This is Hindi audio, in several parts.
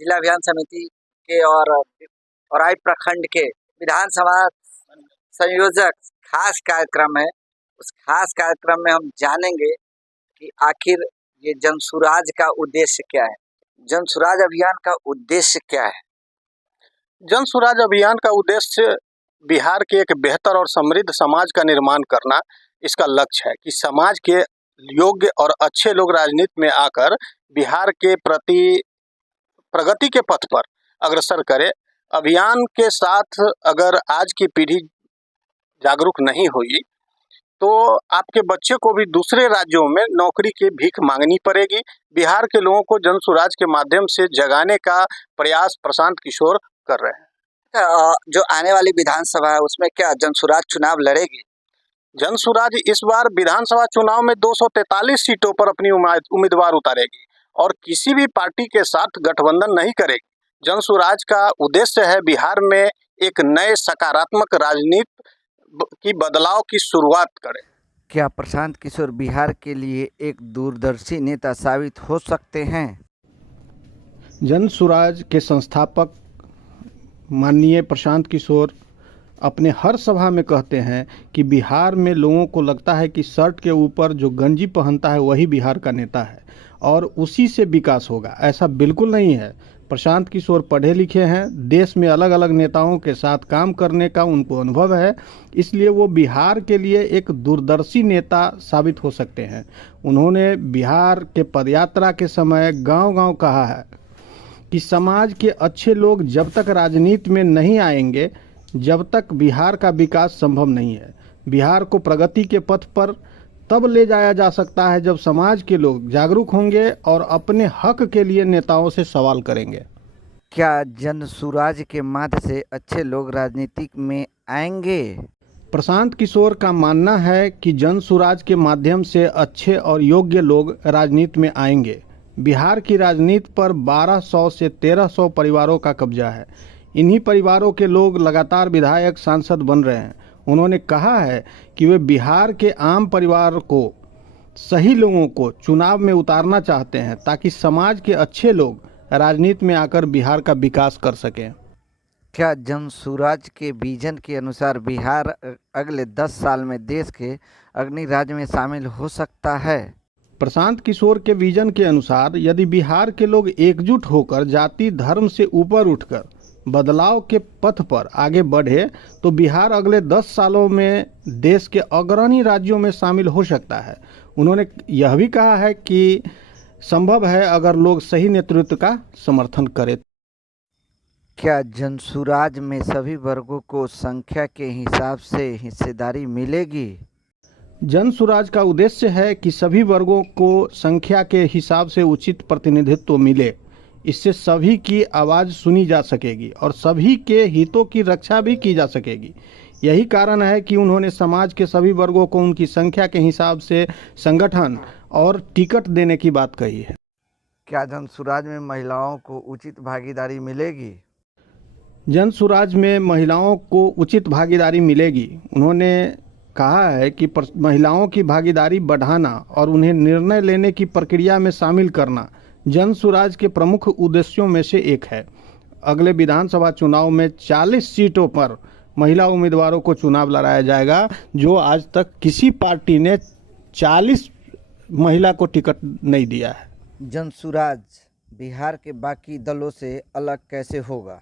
जिला अभियान समिति के और आई प्रखंड के विधानसभा संयोजक खास कार्यक्रम है। उस खास कार्यक्रम में हम जानेंगे कि आखिर ये जनसुराज का उद्देश्य क्या है, जनसुराज अभियान का उद्देश्य क्या है। जनसुराज अभियान का उद्देश्य बिहार के एक बेहतर और समृद्ध समाज का निर्माण करना इसका लक्ष्य है कि समाज के योग्य और अच्छे लोग राजनीति में आकर बिहार के प्रति प्रगति के पथ पर अग्रसर करे। अभियान के साथ अगर आज की पीढ़ी जागरूक नहीं हुई तो आपके बच्चे को भी दूसरे राज्यों में नौकरी की भीख मांगनी पड़ेगी। बिहार के लोगों को जनसुराज के माध्यम से जगाने का प्रयास प्रशांत किशोर कर रहे हैं। जो आने वाली विधानसभा है उसमें क्या जनसुराज चुनाव लड़ेगी? जनसुराज इस बार विधानसभा चुनाव में 243 सीटों पर अपनी उम्मीदवार उतारेगी और किसी भी पार्टी के साथ गठबंधन नहीं करेगी। जनसुराज का उद्देश्य है बिहार में एक नए सकारात्मक राजनीति की बदलाव की शुरुआत करें। क्या प्रशांत किशोर बिहार के लिए एक दूरदर्शी नेता साबित हो सकते हैं? जनसुराज के संस्थापक माननीय प्रशांत किशोर अपने हर सभा में कहते हैं कि बिहार में लोगों को लगता है कि शर्ट के ऊपर जो गंजी पहनता है वही बिहार का नेता है और उसी से विकास होगा। ऐसा बिल्कुल नहीं है। प्रशांत किशोर पढ़े लिखे हैं, देश में अलग अलग नेताओं के साथ काम करने का उनको अनुभव है, इसलिए वो बिहार के लिए एक दूरदर्शी नेता साबित हो सकते हैं। उन्होंने बिहार के पदयात्रा के समय गांव-गांव कहा है कि समाज के अच्छे लोग जब तक राजनीति में नहीं आएंगे जब तक बिहार का विकास संभव नहीं है। बिहार को प्रगति के पथ पर तब ले जाया जा सकता है जब समाज के लोग जागरूक होंगे और अपने हक के लिए नेताओं से सवाल करेंगे। क्या जनसुराज के माध्यम से अच्छे लोग राजनीति में आएंगे? प्रशांत किशोर का मानना है कि जनसुराज के माध्यम से अच्छे और योग्य लोग राजनीति में आएंगे। बिहार की राजनीति पर 1200 से 1300 परिवारों का कब्जा है। इन्हीं परिवारों के लोग लगातार विधायक सांसद बन रहे हैं। उन्होंने कहा है कि वे बिहार के आम परिवार को, सही लोगों को चुनाव में उतारना चाहते हैं ताकि समाज के अच्छे लोग राजनीति में आकर बिहार का विकास कर सकें। क्या जनसुराज के विजन के अनुसार बिहार अगले 10 साल में देश के अग्रणी राज्य में शामिल हो सकता है? प्रशांत किशोर के विजन के अनुसार यदि बिहार के लोग एकजुट होकर जाति धर्म से ऊपर उठकर बदलाव के पथ पर आगे बढ़े तो बिहार अगले 10 सालों में देश के अग्रणी राज्यों में शामिल हो सकता है। उन्होंने यह भी कहा है कि संभव है अगर लोग सही नेतृत्व का समर्थन करें। क्या जनसुराज में सभी वर्गों को संख्या के हिसाब से हिस्सेदारी मिलेगी? जनसुराज का उद्देश्य है कि सभी वर्गों को संख्या के हिसाब से उचित प्रतिनिधित्व मिले। इससे सभी की आवाज़ सुनी जा सकेगी और सभी के हितों की रक्षा भी की जा सकेगी। यही कारण है कि उन्होंने समाज के सभी वर्गों को उनकी संख्या के हिसाब से संगठन और टिकट देने की बात कही है। क्या जनसुराज में महिलाओं को उचित भागीदारी मिलेगी? जनसुराज में महिलाओं को उचित भागीदारी मिलेगी। उन्होंने कहा है कि महिलाओं की भागीदारी बढ़ाना और उन्हें निर्णय लेने की प्रक्रिया में शामिल करना जनसुराज के प्रमुख उद्देश्यों में से एक है। अगले विधानसभा चुनाव में 40 सीटों पर महिला उम्मीदवारों को चुनाव लड़ाया जाएगा, जो आज तक किसी पार्टी ने 40 महिला को टिकट नहीं दिया है। जनसुराज बिहार के बाकी दलों से अलग कैसे होगा?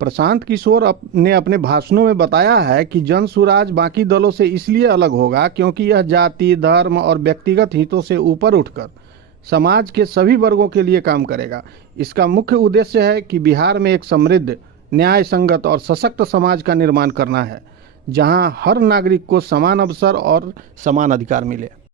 प्रशांत किशोर ने अपने भाषणों में बताया है कि जनसुराज बाकी दलों से इसलिए अलग होगा क्योंकि यह जाति धर्म और व्यक्तिगत हितों से ऊपर उठकर समाज के सभी वर्गों के लिए काम करेगा। इसका मुख्य उद्देश्य है कि बिहार में एक समृद्ध, न्याय संगत और सशक्त समाज का निर्माण करना है, जहां हर नागरिक को समान अवसर और समान अधिकार मिले।